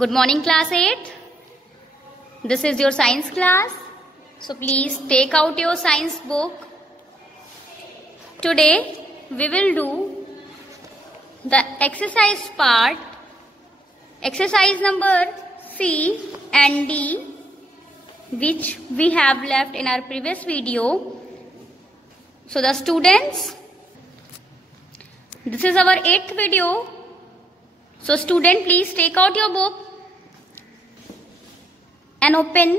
Good morning, class 8. This is your science class. So please take out your science book. Today we will do the exercise part, exercise number C and D, which we have left in our previous video. So the students, this is our 8th video. So student, please take out your book and open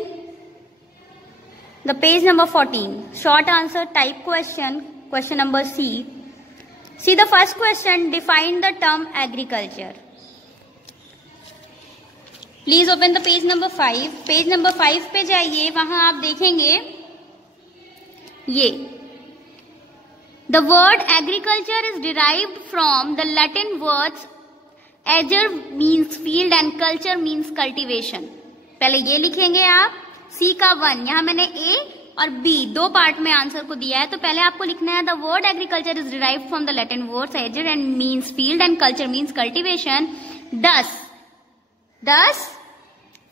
the page number 14. Short answer type question, question number C. See the first question, define the term agriculture. Please open the page number 5. Page number 5 पे जाइए, वहां आप देखेंगे ये The word agriculture is derived from the Latin words agere means field and culture means cultivation. पहले ये लिखेंगे आप C का 1, यहाँ मैंने A और B दो पार्ट में आंसर को दिया है, तो पहले आपको लिखना है the word agriculture is derived from the Latin words agere and means field and culture means cultivation. Thus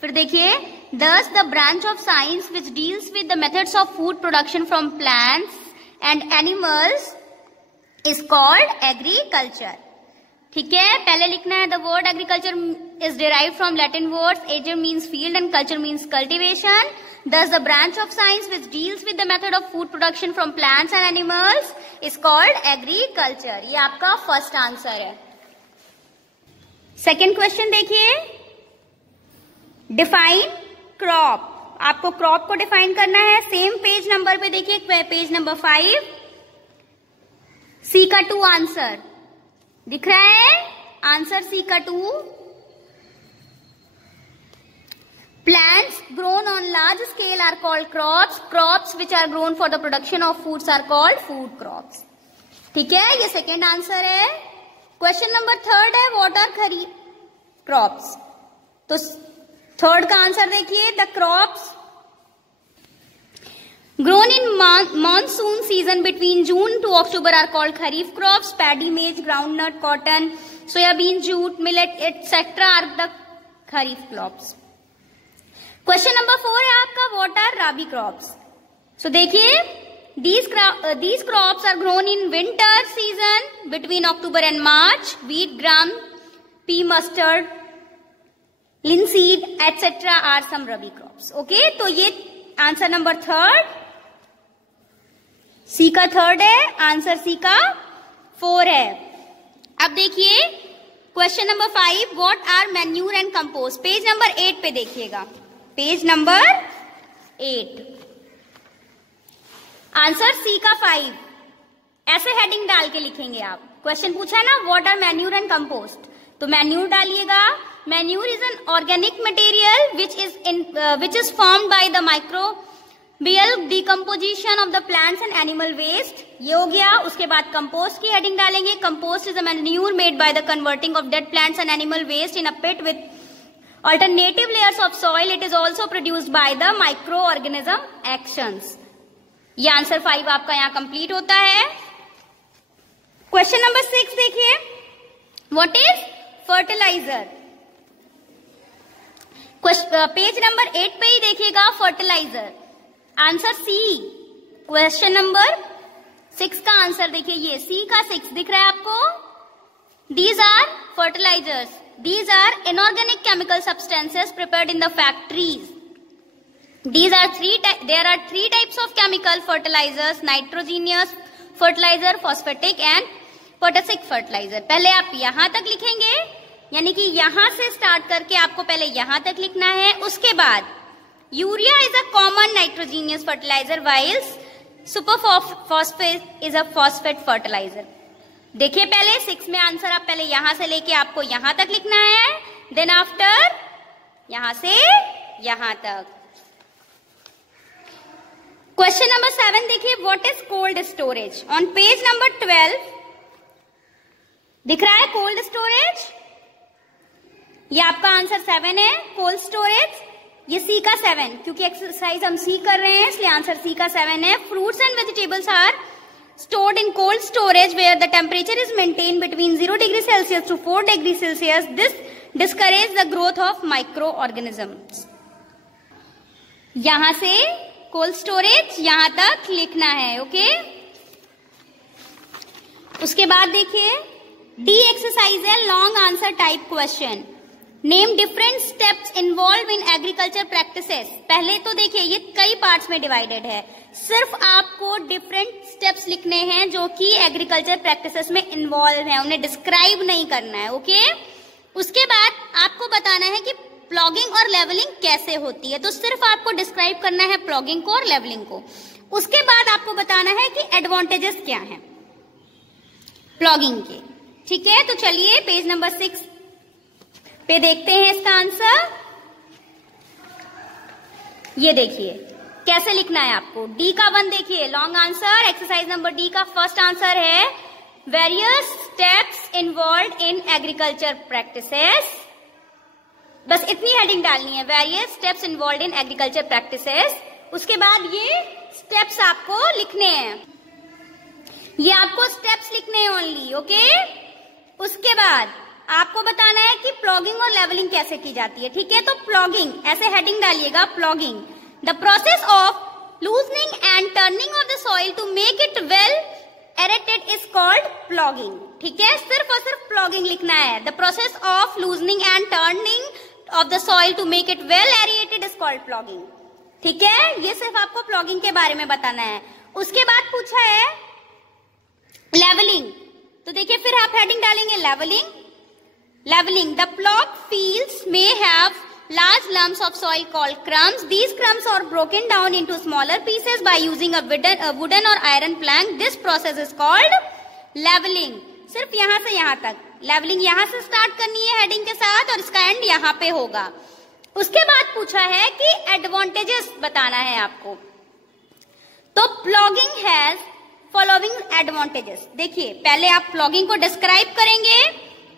फिर देखिए thus the branch of science which deals with the methods of food production from plants and animals is called agriculture. ठीक है, पहले लिखना है the word agriculture is derived from Latin words agere means field and culture means cultivation. Thus the branch of science which deals with the method of food production from plants and animals is called agriculture. ये आपका first answer है. Second question देखिए, define crop. आपको crop को define करना है. Same page number पे देखिए, पेज नंबर 5, सी का 2 आंसर दिख रहा है. आंसर सी का 2. Plants grown on large scale are called crops. Crops which are grown for the production of foods are called food crops. ठीक है, ये सेकेंड आंसर है. क्वेश्चन नंबर 3 है, व्हाट आर खरीफ क्रॉप्स. तो third का answer देखिए, the crops grown in monsoon season between June to October are called kharif crops. Paddy, maize, groundnut, cotton, soyabean, jute, millet, etc. are the kharif crops. Question number 4 है आपका, what are rabi crops. सो देखिए, these crops are grown in winter season between October and March. Wheat, gram, pea, mustard, linseed, etc. are some rabi crops. Okay, तो ये answer number 3, सी का 3 है. Answer C का 4 है. अब देखिए question number 5, what are manure and compost. Page number 8 पे देखिएगा, पेज नंबर 8, आंसर सी का 5. ऐसे हेडिंग डाल के लिखेंगे आप. क्वेश्चन पूछा है ना, what are manure and compost, तो मैन्यूर डालिएगा. Manure is an organic material which is formed by the microbial decomposition of the plants and animal waste. ये हो गया. उसके बाद कंपोस्ट की हेडिंग डालेंगे. Compost is a manure made by the converting of dead plants and animal waste in a pit with alternative layers of soil. It is also produced by the microorganism actions. ये answer 5 आपका यहाँ complete होता है. Question number 6 देखिए, what is fertiliser. Page number 8 पे ही देखिएगा, fertiliser. Answer C. Question number 6 का आंसर देखिए, ये सी का 6 दिख रहा है आपको. These are fertilizers. These are inorganic chemical substances prepared in the factories. There are three types of chemical fertilizers: nitrogenous fertilizer, phosphatic and potassic fertilizer. पहले आप यहां तक लिखेंगे, यानी कि यहां से स्टार्ट करके आपको पहले यहां तक लिखना है. उसके बाद urea is a common nitrogenous fertiliser while super phosphate is a phosphate fertiliser. देखिए पहले 6 में आंसर आप पहले यहां से लेके आपको यहां तक लिखना है, देन आफ्टर यहां से यहां तक. क्वेश्चन नंबर 7 देखिए, what is cold storage. On page number 12 दिख रहा है कोल्ड स्टोरेज. ये आपका आंसर 7 है, कोल्ड स्टोरेज. ये सी का 7, क्योंकि एक्सरसाइज हम सी कर रहे हैं इसलिए आंसर सी का 7 है. Fruits and vegetables are stored in cold storage where the temperature is maintained between 0 degree Celsius to 4 degree Celsius. This discourage the growth of micro organisms. यहां से कोल्ड स्टोरेज यहां तक लिखना है, ओके। उसके बाद देखिए डी एक्सरसाइज है long answer type question. Name different steps involve in agriculture practices. पहले तो देखिए ये कई पार्ट्स में डिवाइडेड है, सिर्फ आपको डिफरेंट स्टेप्स लिखने हैं जो कि एग्रीकल्चर प्रैक्टिसेस में इन्वॉल्व है, उन्हें डिस्क्राइब नहीं करना है, ओके। उसके बाद आपको बताना है कि प्लॉगिंग और लेवलिंग कैसे होती है, तो सिर्फ आपको डिस्क्राइब करना है प्लॉगिंग को और लेवलिंग को। उसके बाद आपको बताना है कि एडवांटेजेस क्या हैं प्लॉगिंग के, ठीक है। तो चलिए पेज नंबर 6 पे देखते हैं इसका आंसर। ये देखिए कैसे लिखना है आपको। डी का 1 देखिए long answer, exercise number D का फर्स्ट आंसर है various steps involve in agriculture practices. बस इतनी हेडिंग डालनी है, various steps involve in agriculture practices. उसके बाद ये स्टेप्स आपको लिखने हैं, ये आपको स्टेप्स लिखने हैं ओनली, ओके। उसके बाद आपको बताना है कि प्लॉगिंग और लेवलिंग कैसे की जाती है, ठीक है। तो प्लॉगिंग ऐसे हेडिंग डालिएगा, ploughing the process of loosening and turning of the soil to make it well aerated is called ploughing, ठीक है। सिर्फ और सिर्फ प्लॉगिंग लिखना है। The process of loosening and turning of the soil to make it well aerated is called ploughing, ठीक है। ये सिर्फ आपको प्लॉगिंग के बारे में बताना है। उसके बाद पूछा है लेवलिंग, तो देखिए फिर आप हेडिंग डालेंगे levelling. Levelling the plough fields may have large lumps of soil called crumbs. These crumbs are broken down into smaller pieces by using a wooden or iron plank. This process is called leveling. सिर्फ यहाँ से यहाँ तक levelling यहाँ से start करनी है heading के साथ और इसका एंड यहाँ पे होगा। उसके बाद पूछा है कि एडवांटेजेस बताना है आपको। तो प्लॉगिंग हैज फॉलोइंग एडवांटेजेस। देखिए पहले आप प्लॉगिंग को डिस्क्राइब करेंगे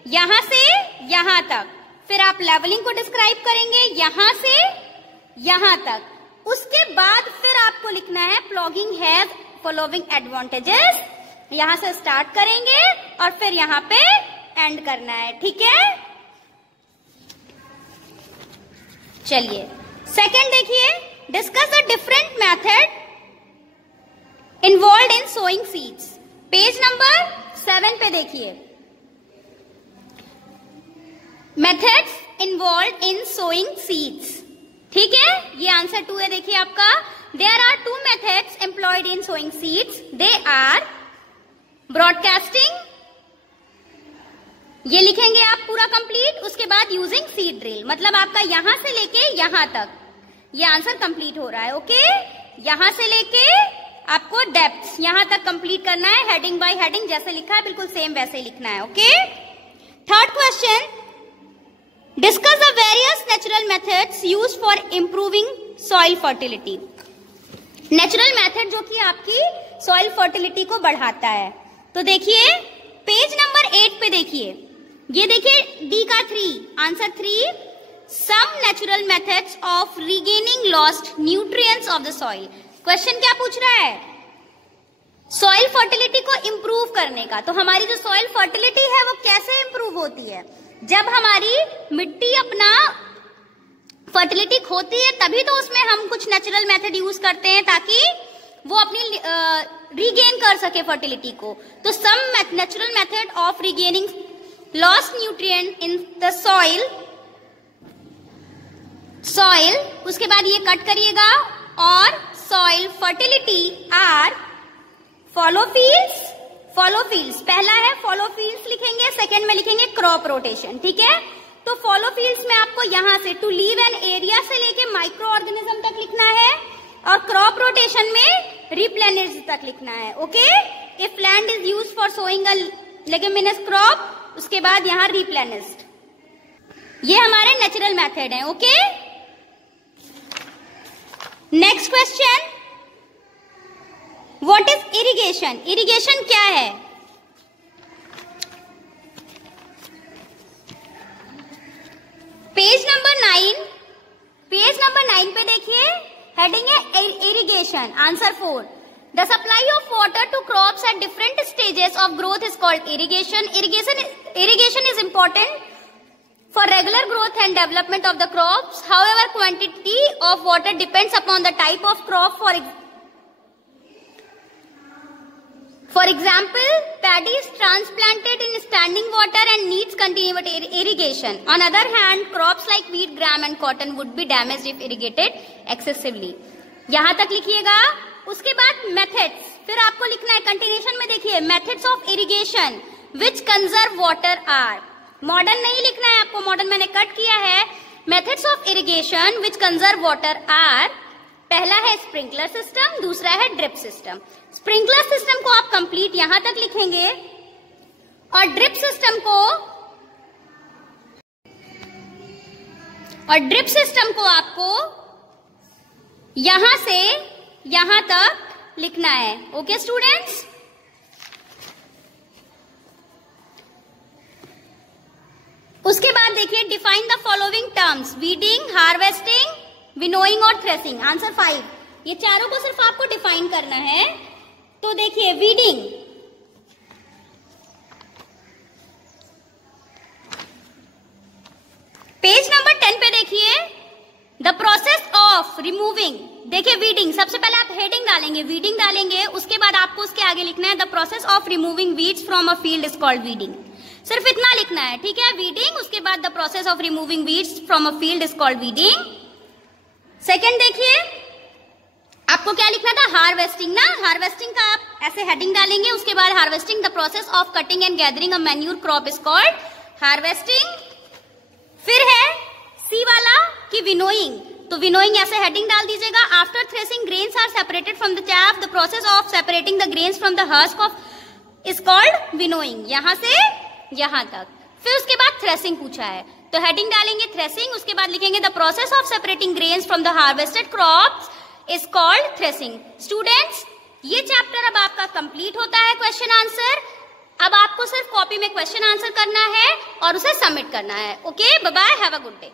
यहां से यहां तक, फिर आप लेवलिंग को डिस्क्राइब करेंगे यहां से यहां तक। उसके बाद फिर आपको लिखना है प्लॉगिंग हैज फॉलोइंग एडवांटेजेस, यहां से स्टार्ट करेंगे और फिर यहां पे एंड करना है, ठीक है। चलिए सेकंड देखिए discuss the different method involve in sowing seeds. पेज नंबर 7 पे देखिए methods involve in sowing seeds, ठीक है। ये आंसर 2 है देखिए आपका। There are 2 methods employed in sowing seeds, they are broadcasting, ये लिखेंगे आप पूरा कंप्लीट। उसके बाद यूजिंग सीड ड्रिल, मतलब आपका यहां से लेके यहां तक ये आंसर कंप्लीट हो रहा है, ओके। यहां से लेके आपको डेप्थ यहां तक कंप्लीट करना है, हेडिंग बाय हेडिंग जैसे लिखा है बिल्कुल सेम वैसे ही लिखना है, okay. Third question discuss the various natural methods used for improving soil fertility. Natural method जो कि आपकी सॉइल फर्टिलिटी को बढ़ाता है। तो देखिए पेज नंबर 8 पे देखिए, ये देखिए डी का 3 answer 3 some natural methods of regaining lost nutrients of the soil. Question क्या पूछ रहा है? सॉइल फर्टिलिटी को इंप्रूव करने का। तो हमारी जो सॉइल फर्टिलिटी है वो कैसे इंप्रूव होती है? जब हमारी मिट्टी अपना फर्टिलिटी खोती है तभी तो उसमें हम कुछ नेचुरल मेथड यूज करते हैं ताकि वो अपनी रीगेन कर सके फर्टिलिटी को। तो some natural method of regaining lost nutrient in the soil, उसके बाद ये कट करिएगा, और soil fertility are fallow fields. पहला है फॉलो फील्ड्स लिखेंगे, सेकंड में लिखेंगे क्रॉप रोटेशन, ठीक है। तो फॉलो फील्ड्स में आपको यहां से टू लीव एन एरिया से लेके माइक्रो ऑर्गेनिज्म तक लिखना है, और क्रॉप रोटेशन में रिप्लेनिश तक लिखना है, okay. If land is used for sowing a leguminous crop, उसके बाद यहां रिप्लेनिश्ड। ये हमारे नेचुरल मेथड है, okay. Next question, what is irrigation? Irrigation क्या है? पेज नंबर 9 पे देखिए, हेडिंग है irrigation, answer 4 the supply of water to crops at different stages of growth is called irrigation. Irrigation is important for regular growth and development of the crops. However, quantity of water depends upon the type of crop. For example, paddy is transplanted in standing water and needs continuous irrigation. On other hand, crops like wheat, gram and cotton would be damaged if irrigated excessively. यहाँ तक लिखिएगा. उसके बाद methods, फिर आपको लिखना है continuation में. देखिए methods of irrigation which conserve water are. Modern नहीं लिखना है आपको, मॉडर्न मैंने कट किया है. Methods of irrigation which conserve water are. पहला है स्प्रिंकलर सिस्टम, दूसरा है ड्रिप सिस्टम. स्प्रिंकलर सिस्टम को आप कंप्लीट यहां तक लिखेंगे और ड्रिप सिस्टम को आपको यहां से यहां तक लिखना है. Okay students. उसके बाद देखिए define the following terms. Weeding, harvesting, winnowing और थ्रेसिंग. आंसर 5. ये चारों को सिर्फ आपको डिफाइन करना है. तो देखिए वीडिंग, पेज नंबर 10 पे देखिए द प्रोसेस ऑफ रिमूविंग. देखिए वीडिंग, सबसे पहले आप हेडिंग डालेंगे, वीडिंग डालेंगे. उसके बाद आपको उसके आगे लिखना है the process of removing weeds from a field is called weeding. सिर्फ इतना लिखना है, ठीक है. वीडिंग, उसके बाद the process of removing weeds from a field is called weeding. Second देखिए आपको क्या लिखना था, हार्वेस्टिंग ना. हार्वेस्टिंग का आप ऐसे हेडिंग डालेंगे. उसके बाद harvesting the process of cutting and gathering a manure crop is called harvesting. फिर है सी वाला कि विनोइंग. तो विनोइंग ऐसे हेडिंग डाल दीजिएगा. After threshing grains are separated from the chaff. The process of separating the grains from the husk of is called winnowing. यहां से यहां तक. फिर उसके बाद थ्रेसिंग पूछा है, तो हेडिंग डालेंगे थ्रेसिंग. उसके बाद लिखेंगे the process of separating grains from the harvested crops is called threshing. Students, ये चैप्टर अब आपका कंप्लीट होता है क्वेश्चन आंसर. अब आपको सिर्फ कॉपी में क्वेश्चन आंसर करना है और उसे सबमिट करना है. Okay, bye bye, have a good day.